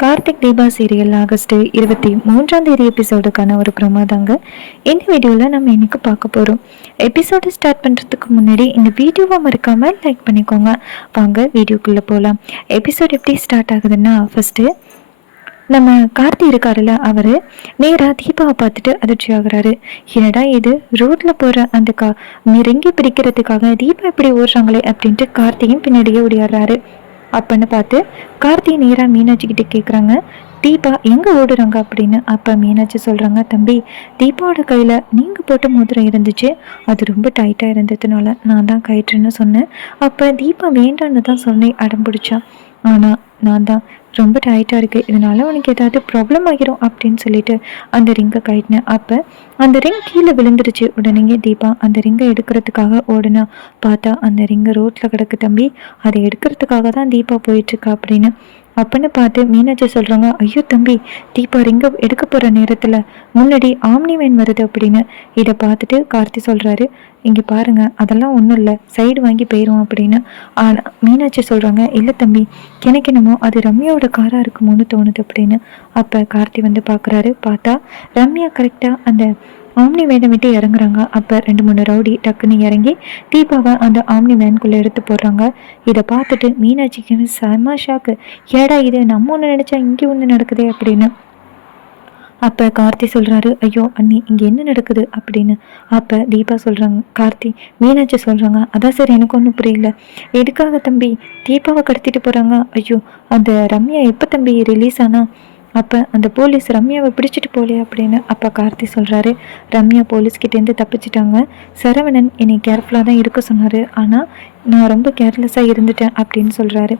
Karthik Deepa serial August 23 எபிசோடுக்கான ஒரு promo தாங்க இந்த வீடியோவில் நம்ம இன்னைக்கு பார்க்க போகிறோம். எபிசோடு ஸ்டார்ட் பண்ணுறதுக்கு முன்னாடி இந்த வீடியோவை மறக்காமல் லைக் பண்ணிக்கோங்க. வாங்க வீடியோக்குள்ளே போகலாம். எபிசோட் எப்படி ஸ்டார்ட் ஆகுதுன்னா, ஃபஸ்ட்டு நம்ம கார்த்தி இருக்காருல்ல, அவர் நேராக தீபாவை பார்த்துட்டு அதிர்ச்சி ஆகுறாரு. என்னடா இது, ரோட்டில் போகிற அந்த நெருங்கி பிடிக்கிறதுக்காக தீபா எப்படி ஓடுறாங்களே அப்படின்ட்டு கார்த்தியும் பின்னாடியே ஓடியாடுறாரு. அப்பன்னு பார்த்து கார்த்தி நேராக மீனாட்சிக்கிட்ட கேட்குறாங்க, தீபா எங்கே ஓடுறாங்க அப்படின்னு. அப்போ மீனாட்சி சொல்கிறாங்க, தம்பி, தீபாவோட கையில் நீங்கள் போட்ட மோதிரம் இருந்துச்சு, அது ரொம்ப டைட்டாக இருந்ததுனால நான் தான் கயிற்றுன்னு சொன்னேன். அப்போ தீபா வேண்டான்னு தான் சொன்னேன், அடம் பிடிச்சா. ஆனால் நான் தான் ரொம்ப டைட்டாக இருக்குது, இதனால உனக்கு ஏதாவது ப்ராப்ளம் ஆகிரும் அப்படின்னு சொல்லிட்டு அந்த ரிங்கை கட்டினேன். அப்போ அந்த ரிங் கீழே விழுந்துருச்சு. உடனே தீபா அந்த ரிங்கை எடுக்கிறதுக்காக ஓடுனா, பார்த்தா அந்த ரிங்கை ரோட்டில் கிடக்கு தம்பி, அதை எடுக்கிறதுக்காக தான் தீபா போயிட்டுருக்கா அப்படின்னு. அப்படின்னு பார்த்து மீனாட்சி சொல்கிறாங்க, ஐயோ தம்பி, தீபா ரிங்கை எடுக்க போகிற நேரத்தில் முன்னாடி ஆம்னி வேன் வருது அப்படின்னு. இதை பார்த்துட்டு கார்த்தி சொல்கிறாரு, இங்கே பாருங்க, அதெல்லாம் ஒன்றும் இல்லை, சைடு வாங்கி போயிடும் அப்படின்னு. ஆனால் மீனாட்சி சொல்கிறாங்க, இல்லை தம்பி, எனக்கு என்னமோ அது ரம்யாவோட காராக இருக்குமோன்னு தோணுது அப்படின்னு. அப்போ கார்த்தி வந்து பார்க்குறாரு. பார்த்தா ரம்யா கரெக்டாக அந்த ஆம்னி வேனை விட்டு இறங்குறாங்க. அப்போ 2-3 ரவுடி டக்குன்னு இறங்கி தீபாவை அந்த ஆம்னி வேனுக்குள்ளே எடுத்து போடுறாங்க. இதை பார்த்துட்டு மீனாட்சிக்கு செம ஷாக்கு. ஏடா இது, நம்ம ஒன்று நினச்சா இங்கே ஒன்று நடக்குதே அப்படின்னு. அப்போ கார்த்தி சொல்கிறாரு, ஐயோ அண்ணி, இங்கே என்ன நடக்குது அப்படின்னு. அப்போ தீபா சொல்கிறாங்க, மீனாட்சி சொல்கிறாங்க, அதான் சார் எனக்கு ஒன்றும் புரியல, எதுக்காக தம்பி தீபாவை கடத்திட்டு போகிறாங்க? ஐயோ, அந்த ரம்யா எப்போ தம்பி ரிலீஸ் ஆனா? அப்போ அந்த போலீஸ் ரம்யாவை பிடிச்சிட்டு போகலையா அப்படின்னு. அப்போ கார்த்தி சொல்கிறாரு, ரம்யா போலீஸ்கிட்டேருந்து தப்பிச்சிட்டாங்க, சரவணன் என்னை கேர்ஃபுல்லாக தான் இருக்க சொன்னார், ஆனால் நான் ரொம்ப கேர்லெஸ்ஸாக இருந்துட்டேன் அப்படின்னு சொல்கிறாரு.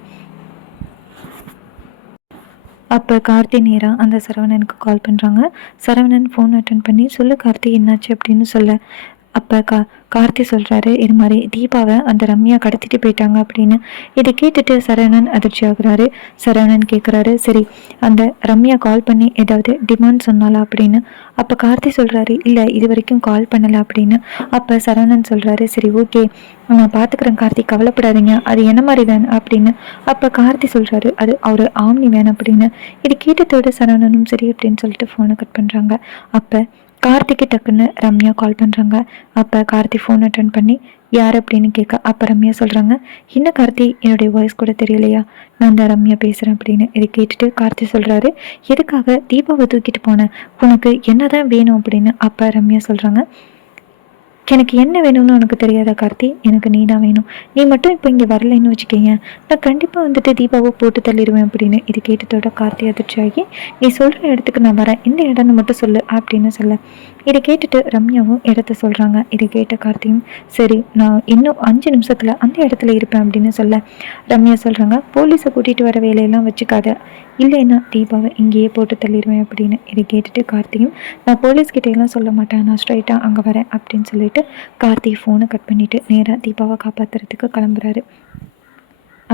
அப்போ கார்த்தி நேராக அந்த சரவணனுக்கு கால் பண்ணுறாங்க. சரவணன் ஃபோன் அட்டன் பண்ணி, சொல்லு கார்த்தி, என்னாச்சு அப்படின்னு சொல்ல. அப்போ கார்த்தி சொல்கிறாரு, இது மாதிரி தீபாவை அந்த ரம்யா கடத்திட்டு போயிட்டாங்க அப்படின்னு. இதை கேட்டுட்டு சரவணன் அதிர்ச்சி ஆகுறாரு. சரவணன் கேட்குறாரு, சரி அந்த ரம்யா கால் பண்ணி ஏதாவது டிமாண்ட் சொன்னாலா அப்படின்னு. அப்போ கார்த்தி சொல்கிறாரு, இல்லை இது வரைக்கும் கால் பண்ணலை அப்படின்னு. அப்போ சரவணன் சொல்கிறாரு, சரி ஓகே, நான் பார்த்துக்குறேன் கார்த்தி, கவலைப்படாதீங்க, அது என்ன மாதிரி வேன் அப்படின்னு. அப்போ கார்த்தி சொல்கிறாரு, அது அவர் ஆம்னி வேன் அப்படின்னு. இது கேட்டதோட சரவணனும் சரி அப்படின்னு சொல்லிட்டு ஃபோனை கட் பண்ணுறாங்க. அப்போ கார்த்திக்கு டக்குன்னு ரம்யா கால் பண்ணுறாங்க. அப்போ கார்த்தி ஃபோன் அட்டன் பண்ணி யார் அப்படின்னு கேட்க, அப்போ ரம்யா சொல்கிறாங்க, என்ன கார்த்தி, என்னுடைய வாய்ஸ் கூட தெரியலையா, நான் தான் ரம்யா பேசுகிறேன் அப்படின்னு. இதை கேட்டுட்டு கார்த்தி சொல்கிறாரு, எதுக்காக தீபாவை தூக்கிட்டு போனேன், உனக்கு என்ன தான் வேணும் அப்படின்னு. அப்போ ரம்யா சொல்கிறாங்க, எனக்கு என்ன வேணும்னு உனக்கு தெரியாதா கார்த்தி, எனக்கு நீ தான் வேணும், நீ மட்டும் இப்போ இங்கே வரலைன்னு வச்சுக்கோங்க, நான் கண்டிப்பாக வந்துட்டு தீபாவை போட்டு தள்ளிடுவேன் அப்படின்னு. இது கேட்டதோட கார்த்தி அதிர்ச்சியாகி, நீ சொல்கிற இடத்துக்கு நான் வரேன், இந்த இடம்னு மட்டும் சொல்லு அப்படின்னு சொல்ல. இதை கேட்டுட்டு ரம்யாவும் இடத்த சொல்கிறாங்க. இதை கேட்ட கார்த்தியும், சரி நான் இன்னும் 5 நிமிஷத்தில் அந்த இடத்துல இருப்பேன் அப்படின்னு சொல்ல. ரம்யா சொல்கிறாங்க, போலீஸை கூட்டிகிட்டு வர வேலையெல்லாம் வச்சுக்காத, இல்லைன்னா தீபாவை இங்கேயே போட்டு தள்ளிடுவேன் அப்படின்னு. இதை கேட்டுட்டு கார்த்தியும், நான் போலீஸ்கிட்டையெல்லாம் சொல்ல மாட்டேன், நான் ஸ்ட்ரைட்டாக அங்கே வரேன் அப்படின்னு சொல்லிட்டு கார்த்தி ஃபோனை கட் பண்ணிவிட்டு நேராக தீபாவை காப்பாற்றுறதுக்கு கிளம்புறாரு.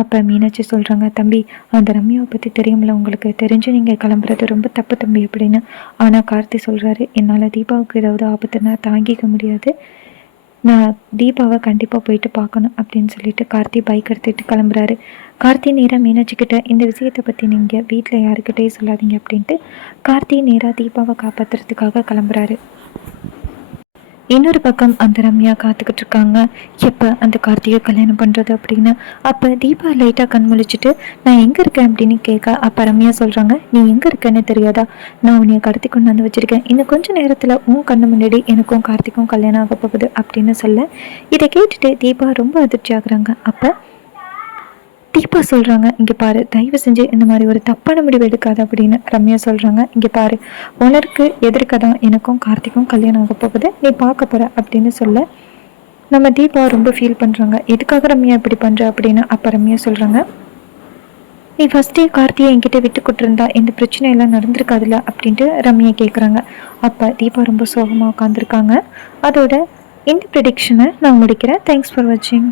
அப்போ மீனாட்சி சொல்கிறாங்க, தம்பி, அந்த ரம்யாவை பற்றி தெரியும்ல உங்களுக்கு, தெரிஞ்சு நீங்கள் கிளம்புறது ரொம்ப தப்பு தம்பி அப்படின்னு. ஆனால் கார்த்தி சொல்கிறாரு, என்னால் தீபாவுக்கு ஏதாவது ஆபத்துன்னா தாங்கிக்க முடியாது, நான் தீபாவை கண்டிப்பாக போயிட்டு பார்க்கணும் அப்படின்னு சொல்லிட்டு கார்த்தி பைக் எடுத்துகிட்டு கிளம்புறாரு. கார்த்தி நேராக மீனாட்சிக்கிட்ட, இந்த விஷயத்தை பற்றி நீங்கள் வீட்டில் யாருக்கிட்டே சொல்லாதீங்க அப்படின்ட்டு கார்த்தி நேராக தீபாவை காப்பாற்றுறதுக்காக கிளம்புறாரு. இன்னொரு பக்கம் அந்த ரம்யா காத்துக்கிட்டு இருக்காங்க, எப்போ அந்த கார்த்திகை கல்யாணம் பண்ணுறது அப்படின்னு. அப்போ தீபா லைட்டாக கண் முழிச்சிட்டு, நான் எங்கே இருக்கேன் அப்படின்னு கேட்க. அப்போ ரம்யா சொல்கிறாங்க, நீ எங்கே இருக்கேன்னு தெரியாதா, நான் உன்னைய கடத்தி கொண்டு வந்து வச்சுருக்கேன், இன்னும் கொஞ்சம் நேரத்தில் உன் கண்ணு முன்னாடி எனக்கும் கார்த்திக்கும் கல்யாணம் ஆக போகுது அப்படின்னு சொல்ல. இதை கேட்டுட்டு தீபா ரொம்ப அதிர்ச்சி ஆகுறாங்க. அப்போ தீபா சொல்கிறாங்க, இங்கே பாரு, தயவு செஞ்சு இந்த மாதிரி ஒரு தப்பான முடிவு எடுக்காது அப்படின்னு. ரம்யா சொல்கிறாங்க, இங்கே பாரு, உனக்கு எதிர்க்க தான் எனக்கும் கார்த்திக்கும் கல்யாணம் ஆக போகுது, நீ பார்க்க போகிற அப்படின்னு சொல்ல. நம்ம தீபா ரொம்ப ஃபீல் பண்ணுறாங்க, எதுக்காக ரம்யா இப்படி பண்ணுற அப்படின்னு. அப்போ ரம்யா சொல்கிறாங்க, நீ ஃபஸ்ட்டே கார்த்தியை என்கிட்ட விட்டு கொடுத்துருந்தா இந்த பிரச்சனையெல்லாம் நடந்திருக்காதுல்ல அப்படின்ட்டு ரம்யா கேட்குறாங்க. அப்போ தீபா ரொம்ப சோகமாக உட்காந்துருக்காங்க. அதோட இந்த ப்ரெடிக்ஷனை நான் முடிக்கிறேன். தேங்க்ஸ் ஃபார் வாட்சிங்.